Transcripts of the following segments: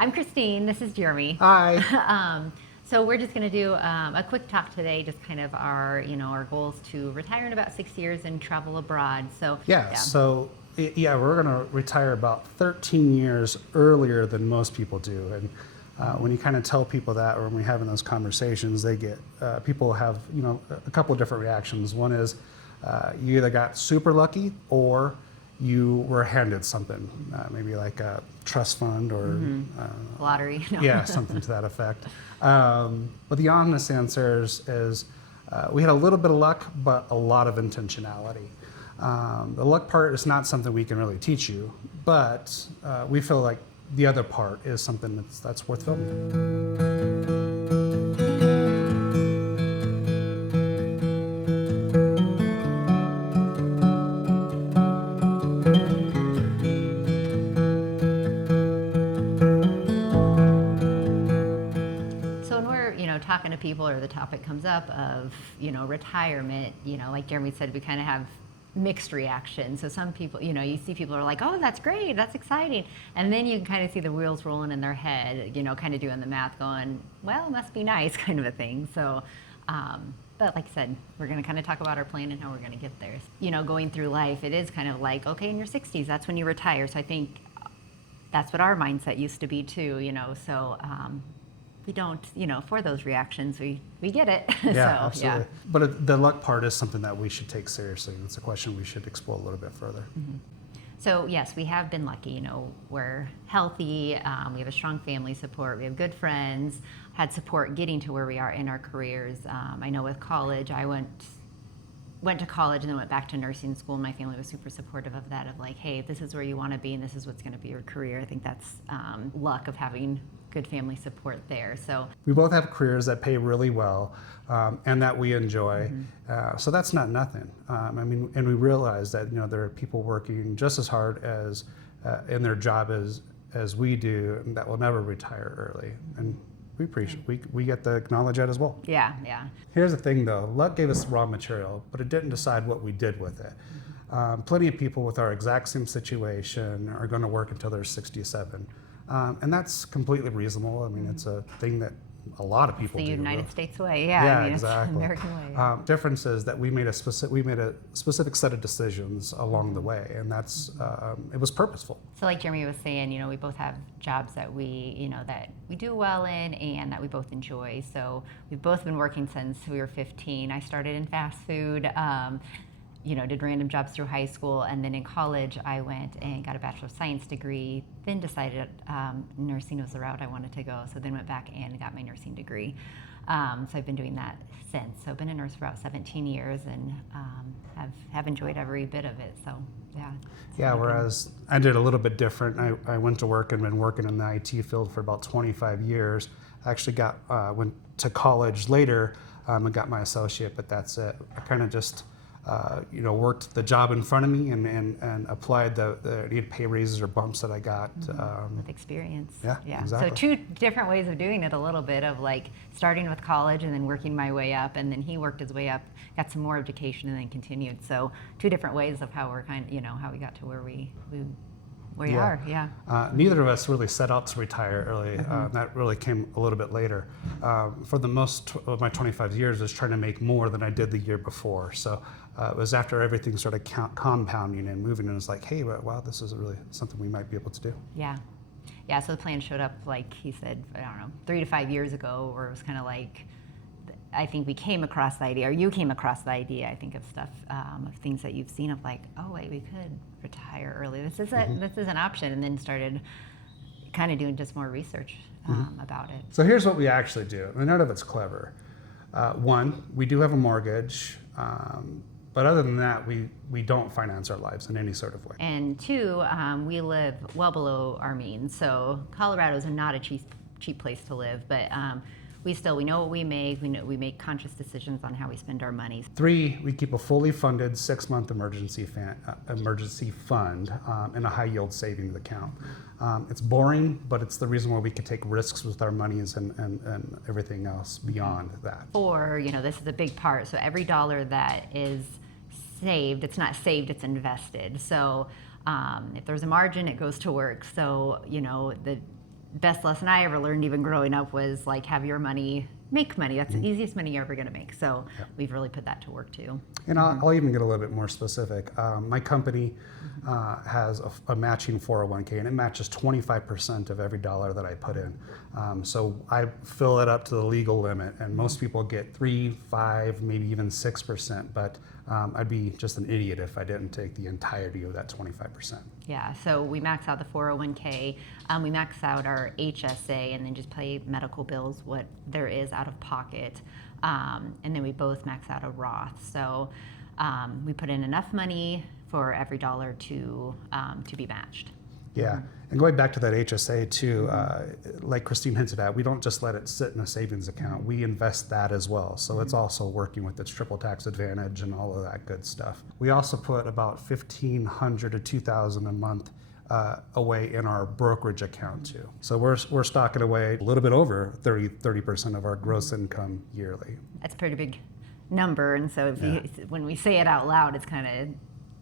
I'm Christine, this is Jeremy. Hi. So we're just going to do a quick talk today, just kind of our goals to retire in about 6 years and travel abroad. So We're going to retire about 13 years earlier than most people do. And when you kind of tell people that, or when we have in those conversations, they get people have a couple of different reactions. One is you either got super lucky or you were handed something, maybe like a trust fund or lottery. No. Yeah, something to that effect. But the honest answer is we had a little bit of luck, but a lot of intentionality. The luck part is not something we can really teach you, but we feel like the other part is something that's worth filming. Talking to people or the topic comes up of, retirement, like Jeremy said, we kind of have mixed reactions. So some people, you see people are like, oh, that's great, that's exciting. And then you can kind of see the wheels rolling in their head, kind of doing the math going, well, must be nice kind of a thing. So, but like I said, we're going to kind of talk about our plan and how we're going to get there. Going through life, it is kind of like, okay, in your 60s, that's when you retire. So I think that's what our mindset used to be too, so, we don't, for those reactions, we get it. Yeah, so, absolutely. Yeah. But the luck part is something that we should take seriously. It's a question we should explore a little bit further. Mm-hmm. So yes, we have been lucky. We're healthy. We have a strong family support. We have good friends. Had support getting to where we are in our careers. I know with college, I went to college and then went back to nursing school. My family was super supportive of that, of like, hey, this is where you want to be and this is what's going to be your career. I think that's luck of having good family support there. So we both have careers that pay really well and that we enjoy. So that's not nothing. And we realize that there are people working just as hard as in their job as we do that will never retire early. And we appreciate we get to acknowledge that as well. Yeah. Here's the thing though, luck gave us raw material, but it didn't decide what we did with it. Plenty of people with our exact same situation are going to work until they're 67. And that's completely reasonable. I mean, it's a thing that a lot of people do. The United States way, exactly. It's the American way. Difference is that we made a specific set of decisions along the way, and that's it was purposeful. So, like Jeremy was saying, we both have jobs that we do well in, and that we both enjoy. So, we've both been working since we were 15. I started in fast food. Did random jobs through high school, and then in college I went and got a Bachelor of Science degree, then decided nursing was the route I wanted to go, so then went back and got my nursing degree. So I've been doing that since. So I've been a nurse for about 17 years and have enjoyed every bit of it, so yeah. Yeah, whereas I did a little bit different. I went to work and been working in the IT field for about 25 years. I actually went to college later and got my associate, but that's it. I kind of just worked the job in front of me and applied the needed pay raises or bumps that I got. With experience. Yeah, exactly. So two different ways of doing it a little bit, of like starting with college and then working my way up, and then he worked his way up, got some more education, and then continued. So two different ways of how we're how we got to where we are. Yeah. Neither of us really set out to retire early. That really came a little bit later. For the most of my 25 years, I was trying to make more than I did the year before. So it was after everything started compounding and moving, and it was like, hey, wow, this is really something we might be able to do. Yeah. So the plan showed up, like he said, 3 to 5 years ago, where it was kind of like, I think we came across the idea, or you came across the idea, I think, of stuff, of things that you've seen of like, oh wait, we could retire early. This is an option, and then started kind of doing just more research about it. So here's what we actually do. I mean, none of it's clever. One, we do have a mortgage, but other than that, we don't finance our lives in any sort of way. And two, we live well below our means. So Colorado is not a cheap place to live, but we know what we make. We make conscious decisions on how we spend our money. 3, we keep a fully funded 6-month emergency fund and a high yield savings account. It's boring, but it's the reason why we can take risks with our monies and everything else beyond that. Or, this is a big part. So every dollar that is saved, it's not saved, it's invested. So if there's a margin, it goes to work. So, best lesson I ever learned, even growing up, was like, have your money make money. That's the easiest money you're ever going to make. So we've really put that to work too. And I'll even get a little bit more specific. My company has a matching 401k, and it matches 25% of every dollar that I put in. So I fill it up to the legal limit, and most people get 3, 5, maybe even 6%. But I'd be just an idiot if I didn't take the entirety of that 25%. Yeah, so we max out the 401k, we max out our HSA, and then just pay medical bills, what there is out of pocket. And then we both max out a Roth. So we put in enough money for every dollar to be matched. Yeah, and going back to that HSA too, like Christine hinted at, we don't just let it sit in a savings account. We invest that as well. So it's also working with its triple tax advantage and all of that good stuff. We also put about $1,500 to $2,000 a month away in our brokerage account too. So we're stocking away a little bit over 30% of our gross income yearly. That's a pretty big number, and so if when we say it out loud, it's kind of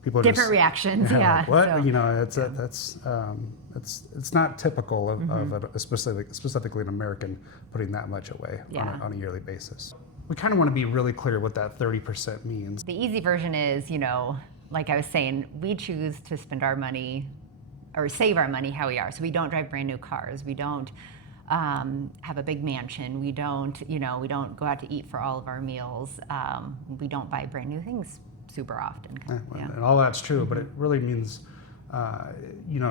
People different reactions. Yeah. What? So, you know, it's not typical of specifically an American putting that much away on a yearly basis. We kind of want to be really clear what that 30% means. The easy version is, like I was saying, we choose to spend our money or save our money how we are. So we don't drive brand new cars. We don't have a big mansion. We don't go out to eat for all of our meals. We don't buy brand new things super often. And all that's true, but it really means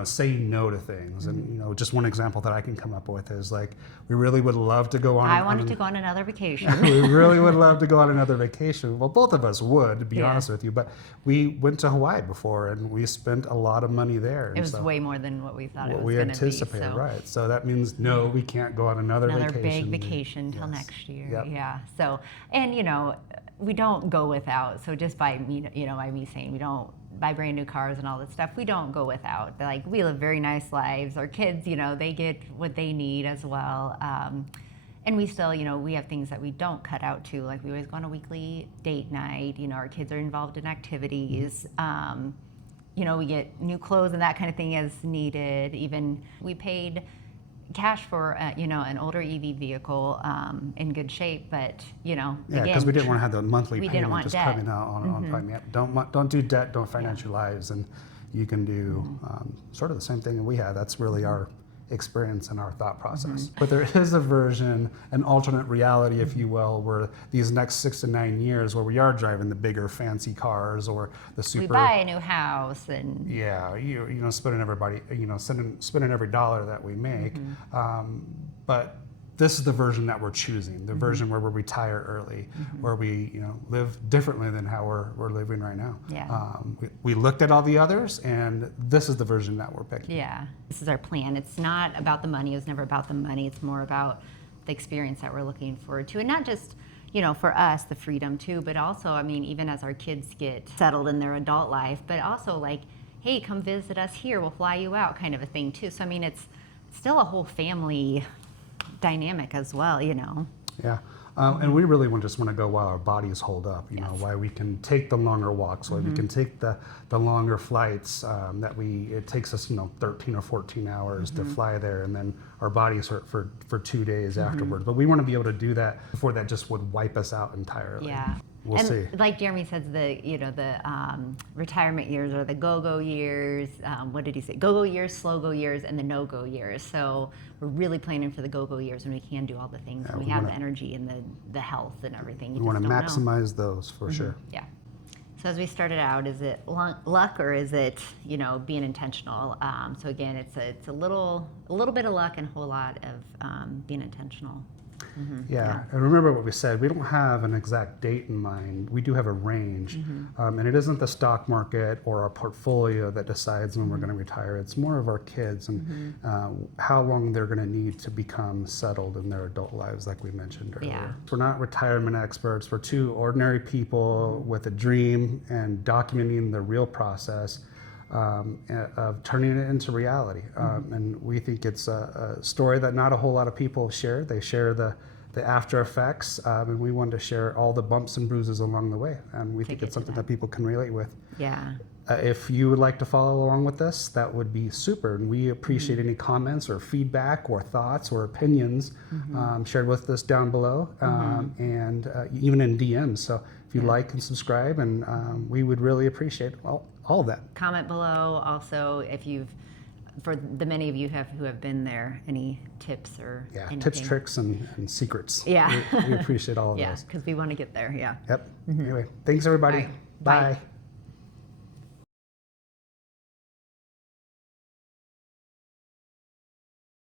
saying no to things. And just one example that I can come up with is like, we really would love to go on. I wanted to go on another vacation. We really would love to go on another vacation. Well, both of us would, to be honest with you. But we went to Hawaii before, and we spent a lot of money there. It was way more than what we thought it was we going to be. anticipated, right? So that means no, we can't go on another vacation. Big vacation till next year. Yep. Yeah. So, and we don't go without. So just by me saying we don't buy brand new cars and all that stuff, we don't go without. Like, we live very nice lives. Our kids, they get what they need as well. And we still, we have things that we don't cut out too. Like, we always go on a weekly date night. Our kids are involved in activities. We get new clothes and that kind of thing as needed. Even we paid cash for an older EV vehicle in good shape, but because we didn't want to have the monthly payment just debt. coming out on finance. Don't do debt, don't financialize, and you can do sort of the same thing that we have. That's really our experience and our thought process. But there is a version, an alternate reality, if you will, where these next 6 to 9 years, where we are driving the bigger fancy cars or the super. We buy a new house and spending spending every dollar that we make. But this is the version that we're choosing, the version where we retire early, where we live differently than how we're living right now. Yeah. We looked at all the others, and this is the version that we're picking. Yeah, this is our plan. It's not about the money. It was never about the money. It's more about the experience that we're looking forward to, and not just for us, the freedom too, but also, even as our kids get settled in their adult life, but also like, hey, come visit us here. We'll fly you out, kind of a thing too. So it's still a whole family dynamic as well, Yeah, and we really just want to go while our bodies hold up, why we can take the longer walks, why we can take the longer flights, it takes us, 13 or 14 hours to fly there, and then our bodies hurt for 2 days afterwards. But we want to be able to do that before that just would wipe us out entirely. Yeah. We'll see. Like Jeremy says, the retirement years are the go-go years. What did he say? Go-go years, slow-go years, and the no-go years. So we're really planning for the go-go years when we can do all the things. And we have the energy and the health and everything. We want to maximize those for sure. Yeah. So as we started out, is it luck or is it being intentional? So again, it's a little bit of luck and a whole lot of being intentional. Yeah, and remember what we said, we don't have an exact date in mind. We do have a range, and it isn't the stock market or our portfolio that decides when we're going to retire. It's more of our kids and how long they're going to need to become settled in their adult lives, like we mentioned earlier. Yeah. We're not retirement experts. We're two ordinary people with a dream and documenting the real process of turning it into reality. And we think it's a story that not a whole lot of people share. They share the the after effects, and we wanted to share all the bumps and bruises along the way. And we think Take it it's to something them. that people can relate with. Yeah. If you would like to follow along with us, that would be super. And we appreciate any comments or feedback or thoughts or opinions shared with us down below, and even in DMs. So if you like and subscribe, and we would really appreciate all of that. Comment below. Also, if you've, for the many of you who have been there, any tips or Yeah, anything. tips, tricks, and secrets. Yeah. We appreciate all of Yeah, those. because we want to get there. Yeah. Yep. Anyway, thanks everybody. All right. Bye. Bye.